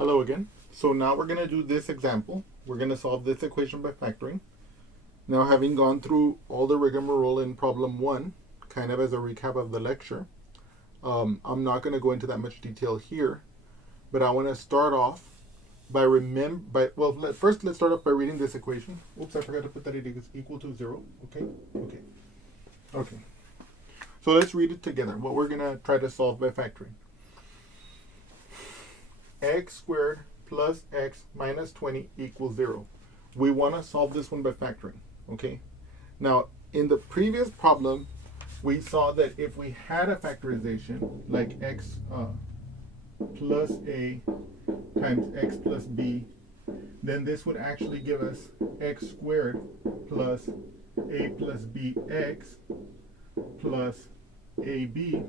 Hello again. So now we're going to do this example. We're going to solve this equation by factoring. Now, having gone through all the rigmarole in problem 1, kind of as a recap of the lecture, I'm not going to go into that much detail here, but I want to start off by first let's start off by reading this equation. Oops, I forgot to put that it is equal to 0. Okay. So let's read it together. What we're going to try to solve by factoring. X squared plus x minus 20 equals 0. We want to solve this one by factoring, okay? Now, in the previous problem, we saw that if we had a factorization, like x plus a times x plus b, then this would actually give us x squared plus a plus bx plus ab.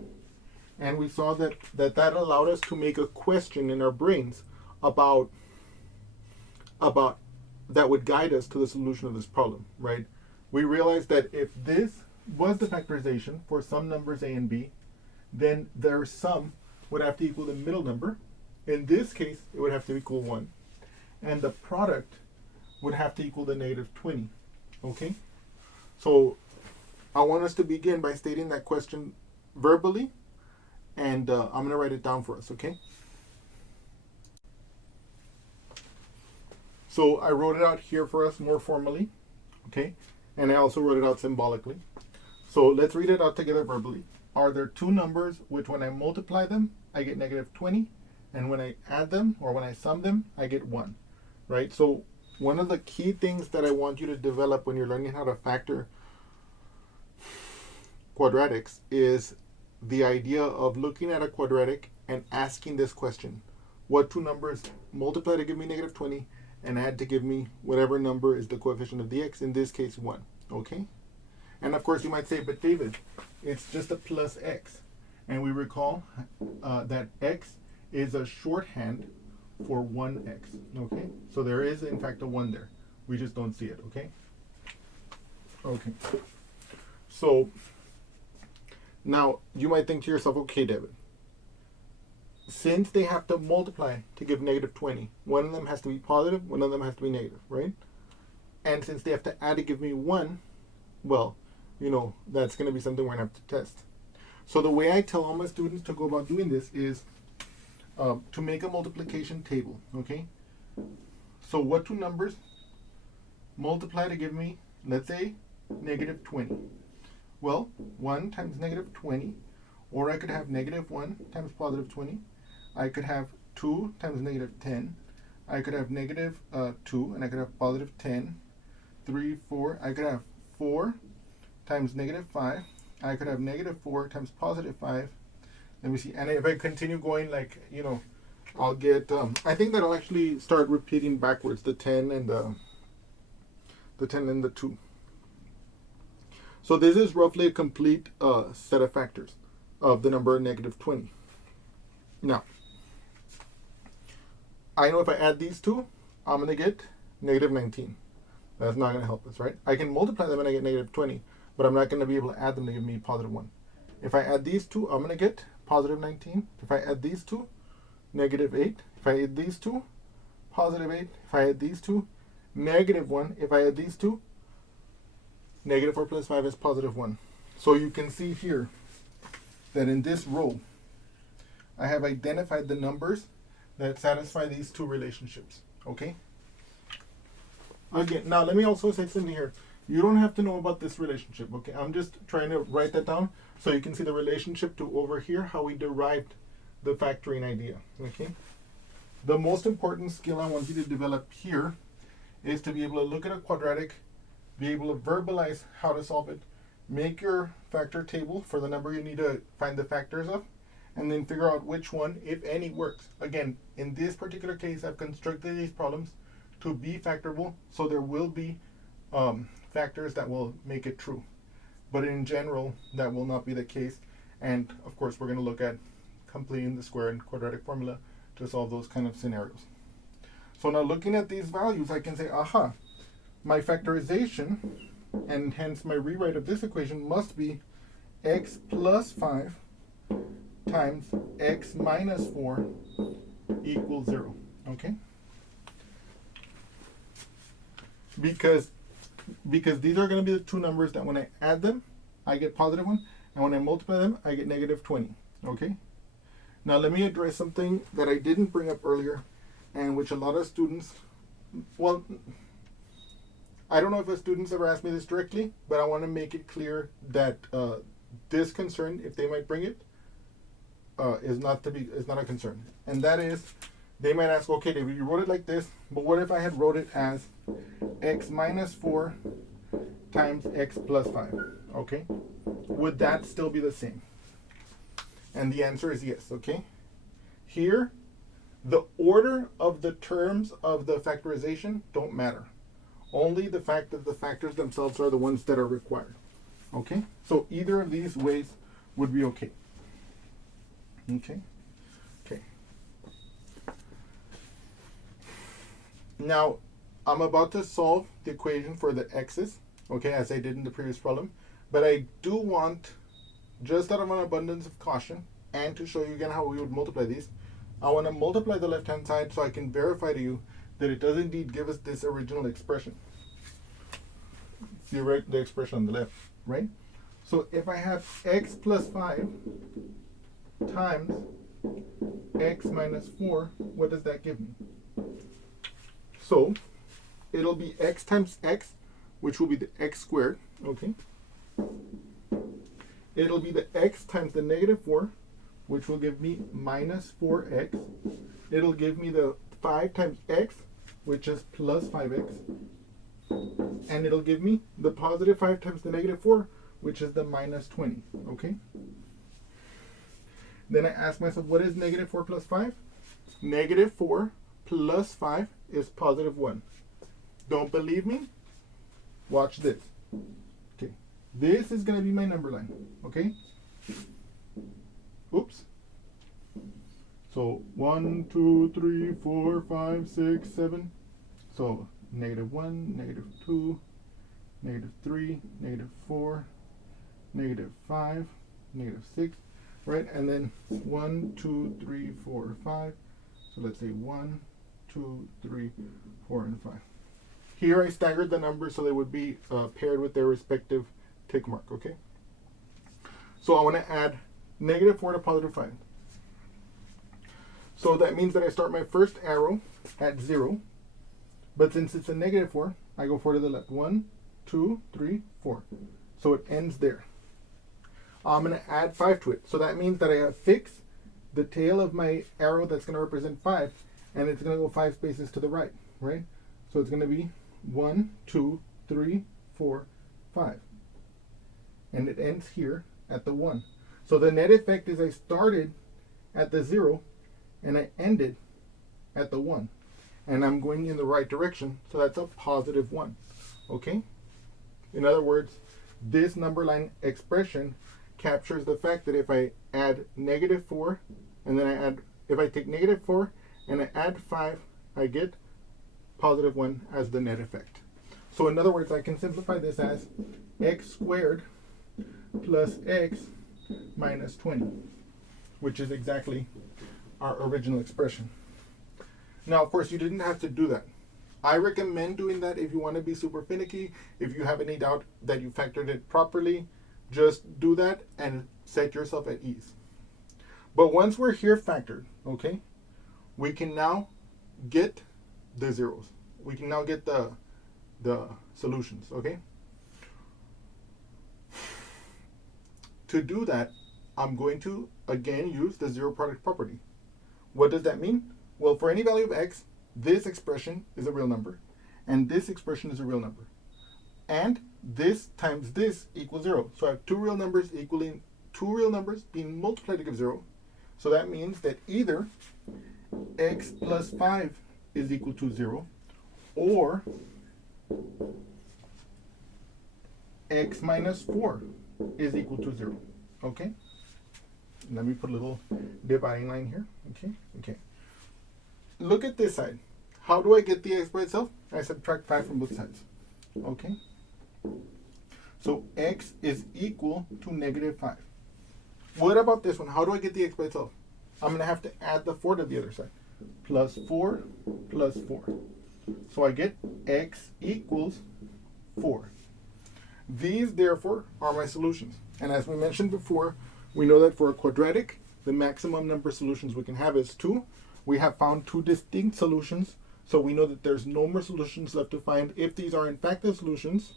And we saw that allowed us to make a question in our brains about that would guide us to the solution of this problem, right? We realized that if this was the factorization for some numbers a and b, then their sum would have to equal the middle number. In this case, it would have to equal 1. And the product would have to equal the negative 20, okay? So I want us to begin by stating that question verbally, and I'm going to write it down for us, okay? So I wrote it out here for us more formally, okay? And I also wrote it out symbolically. So let's read it out together verbally. Are there two numbers which when I multiply them, I get negative 20, and when I add them or when I sum them, I get 1, right? So one of the key things that I want you to develop when you're learning how to factor quadratics is the idea of looking at a quadratic and asking this question. What two numbers multiply to give me negative 20 and add to give me whatever number is the coefficient of the x, in this case 1, okay? And of course you might say, but David, it's just a plus x. And we recall that x is a shorthand for 1x, okay? So there is in fact a 1 there. We just don't see it, okay? Okay. So now, you might think to yourself, okay, David, since they have to multiply to give negative 20, one of them has to be positive, one of them has to be negative, right? And since they have to add to give me 1, well, that's going to be something we're going to have to test. So the way I tell all my students to go about doing this is to make a multiplication table, okay? So what two numbers multiply to give me, let's say, negative 20? Well, 1 times negative 20, or I could have negative 1 times positive 20. I could have 2 times negative 10. I could have negative 2, and I could have positive 10. 3, 4. I could have 4 times negative 5. I could have negative 4 times positive 5. Let me see. And if I continue going, I'll get, I think that I'll actually start repeating backwards, the 10 and the 10 and the 2. So this is roughly a complete set of factors of the number negative 20. Now, I know if I add these two, I'm going to get negative 19. That's not going to help us, right? I can multiply them and I get negative 20, but I'm not going to be able to add them to give me positive 1. If I add these two, I'm going to get positive 19. If I add these two, negative 8. If I add these two, positive 8. If I add these two, negative 1. If I add these two, negative 4 plus 5 is positive 1. So you can see here that in this row, I have identified the numbers that satisfy these two relationships, okay? Again, now let me also say something here. You don't have to know about this relationship, okay? I'm just trying to write that down so you can see the relationship to over here, how we derived the factoring idea, okay? The most important skill I want you to develop here is to be able to look at a quadratic, be able to verbalize how to solve it, make your factor table for the number you need to find the factors of, and then figure out which one, if any, works. Again, in this particular case, I've constructed these problems to be factorable, so there will be factors that will make it true. But in general, that will not be the case. And of course, we're going to look at completing the square and quadratic formula to solve those kind of scenarios. So now looking at these values, I can say, aha, my factorization, and hence my rewrite of this equation, must be x plus 5 times x minus 4 equals 0. Okay? Because these are going to be the two numbers that when I add them, I get positive 1, and when I multiply them, I get negative 20. Okay? Now let me address something that I didn't bring up earlier, and which a lot of students, well, I don't know if a student's ever asked me this directly, but I want to make it clear that this concern, if they might bring it, is not a concern. And that is, they might ask, okay, David, you wrote it like this, but what if I had wrote it as x minus 4 times x plus 5? Okay? Would that still be the same? And the answer is yes, okay? Here, the order of the terms of the factorization don't matter. Only the fact that the factors themselves are the ones that are required. Okay? So either of these ways would be okay. Okay? Okay. Now, I'm about to solve the equation for the x's, okay, as I did in the previous problem. But I do want, just out of an abundance of caution, and to show you again how we would multiply these, I want to multiply the left-hand side so I can verify to you that it does indeed give us this original expression. The expression on the left, right? So if I have x plus 5 times x minus 4, what does that give me? So it'll be x times x, which will be the x squared, okay? It'll be the x times the negative 4, which will give me minus 4x. It'll give me the 5 times x, which is plus 5x. And it'll give me the positive 5 times the negative 4, which is the minus 20, okay? Then I ask myself, what is negative 4 plus 5? Negative 4 plus 5 is positive 1. Don't believe me? Watch this. Okay, this is going to be my number line, okay? Oops. So 1, 2, 3, 4, 5, 6, 7. So negative 1, negative 2, negative 3, negative 4, negative 5, negative 6, right? And then 1, 2, 3, 4, 5. So let's say 1, 2, 3, 4, and 5. Here I staggered the numbers so they would be paired with their respective tick mark, okay? So I want to add negative 4 to positive 5. So that means that I start my first arrow at 0. But since it's a negative 4, I go 4 to the left. 1, 2, 3, 4. So it ends there. I'm going to add 5 to it. So that means that I have fixed the tail of my arrow that's going to represent 5. And it's going to go 5 spaces to the right, right? So it's going to be 1, 2, 3, 4, 5. And it ends here at the 1. So the net effect is I started at the 0 and I ended at the 1. And I'm going in the right direction, so that's a positive 1. Okay? In other words, this number line expression captures the fact that if I add negative 4, and then if I take negative 4 and I add 5, I get positive 1 as the net effect. So in other words, I can simplify this as x squared plus x minus 20, which is exactly our original expression. Now, of course, you didn't have to do that. I recommend doing that if you want to be super finicky. If you have any doubt that you factored it properly, just do that and set yourself at ease. But once we're here factored, okay, we can now get the zeros. We can now get the solutions, okay? To do that, I'm going to, again, use the zero product property. What does that mean? Well, for any value of x, this expression is a real number, and this expression is a real number. And this times this equals 0. So I have two real numbers equaling two real numbers being multiplied to give 0. So that means that either x plus 5 is equal to 0, or x minus 4 is equal to 0. Okay? Let me put a little dividing line here. Okay? Okay. Look at this side. How do I get the x by itself? I subtract 5 from both sides. Okay? So x is equal to negative 5. What about this one? How do I get the x by itself? I'm going to have to add the 4 to the other side. plus 4 plus 4. So I get x equals 4. These, therefore, are my solutions. And as we mentioned before, we know that for a quadratic, the maximum number of solutions we can have is 2. We have found 2 distinct solutions, so we know that there's no more solutions left to find. If these are in fact the solutions,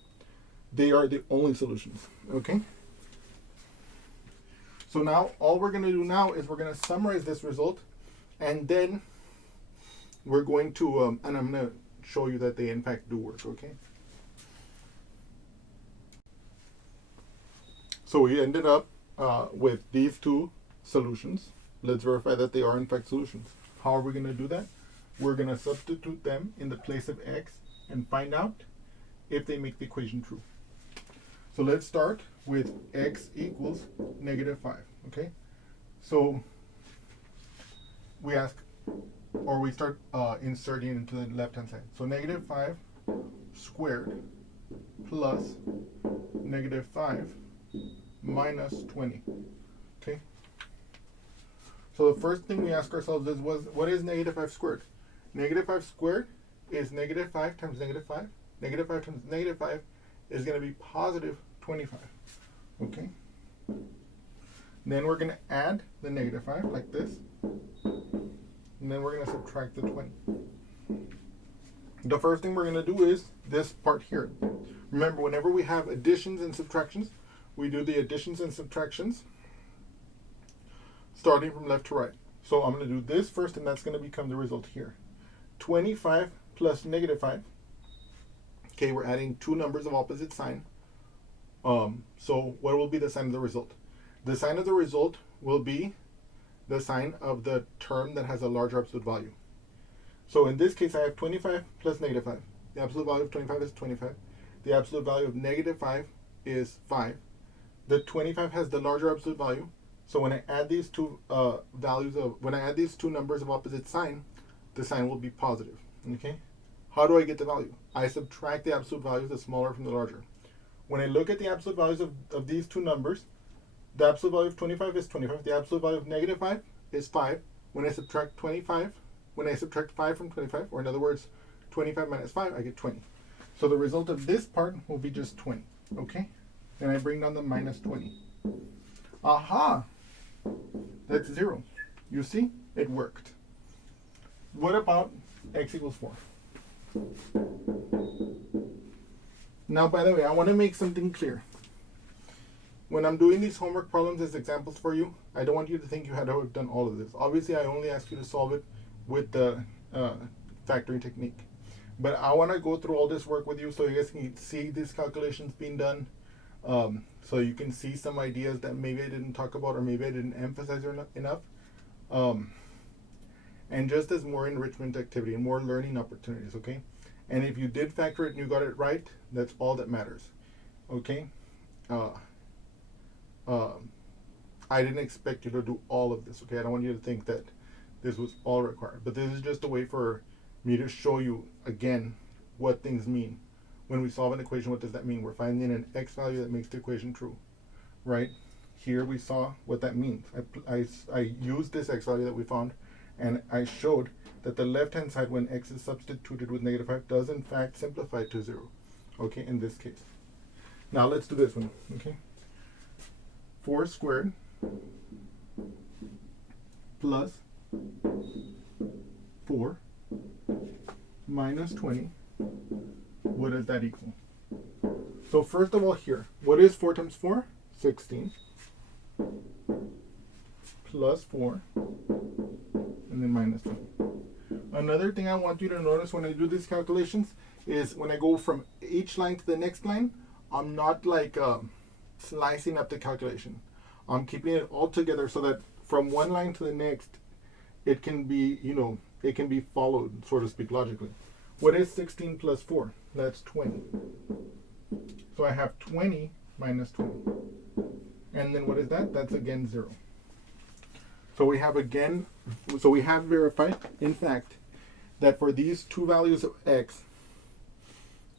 they are the only solutions, okay? So now, all we're going to do now is we're going to summarize this result, and then we're going to, and I'm going to show you that they in fact do work, okay? So we ended up with these 2 solutions. Let's verify that they are in fact solutions. How are we going to do that? We're going to substitute them in the place of x and find out if they make the equation true. So let's start with x equals -5, okay? So we ask, or we start inserting into the left-hand side. So -5 squared plus -5 minus 20, okay? So the first thing we ask ourselves is, what is -5 squared? -5 squared is -5 times -5. -5 times -5 is going to be positive 25, okay? Then we're going to add the -5 like this, and then we're going to subtract the 20. The first thing we're going to do is this part here. Remember, whenever we have additions and subtractions, we do the additions and subtractions starting from left to right. So I'm going to do this first, and that's going to become the result here. 25 plus -5. Okay, we're adding 2 numbers of opposite sign. So what will be the sign of the result? The sign of the result will be the sign of the term that has a larger absolute value. So in this case, I have 25 plus -5. The absolute value of 25 is 25. The absolute value of -5 is 5. The 25 has the larger absolute value. So when I add these 2 when I add these 2 numbers of opposite sign, the sign will be positive. Okay? How do I get the value? I subtract the absolute values, the smaller from the larger. When I look at the absolute values of these 2 numbers, the absolute value of 25 is 25. The absolute value of -5 is 5. When I subtract 5 from 25, or in other words, 25 minus 5, I get 20. So the result of this part will be just 20. Okay? Then I bring down the minus 20. Aha! That's 0. You see? It worked. What about x equals 4? Now, by the way, I want to make something clear. When I'm doing these homework problems as examples for you, I don't want you to think you had to have done all of this. Obviously, I only ask you to solve it with the factoring technique. But I want to go through all this work with you so you guys can see these calculations being done. So you can see some ideas that maybe I didn't talk about, or maybe I didn't emphasize enough. And just as more enrichment activity and more learning opportunities, okay? And if you did factor it and you got it right, that's all that matters, okay? I didn't expect you to do all of this, okay? I don't want you to think that this was all required. But this is just a way for me to show you, again, what things mean. When we solve an equation, what does that mean? We're finding an x value that makes the equation true, right? Here we saw what that means. I used this x value that we found, and I showed that the left-hand side, when x is substituted with -5, does in fact simplify to 0, okay, in this case. Now let's do this one, okay? 4 squared plus 4 minus 20, what does that equal? So first of all here, what is 4 times 4? 16. Plus 4, and then minus 20. Another thing I want you to notice when I do these calculations is when I go from each line to the next line, I'm not like slicing up the calculation. I'm keeping it all together so that from one line to the next, it can be, it can be followed, so to speak, logically. What is 16 plus 4? That's 20. So I have 20 minus 20. And then what is that? That's again 0. So we have verified, in fact, that for these 2 values of x,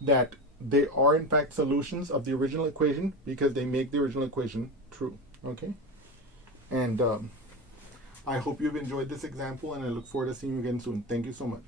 that they are in fact solutions of the original equation because they make the original equation true, okay? And I hope you've enjoyed this example, and I look forward to seeing you again soon. Thank you so much.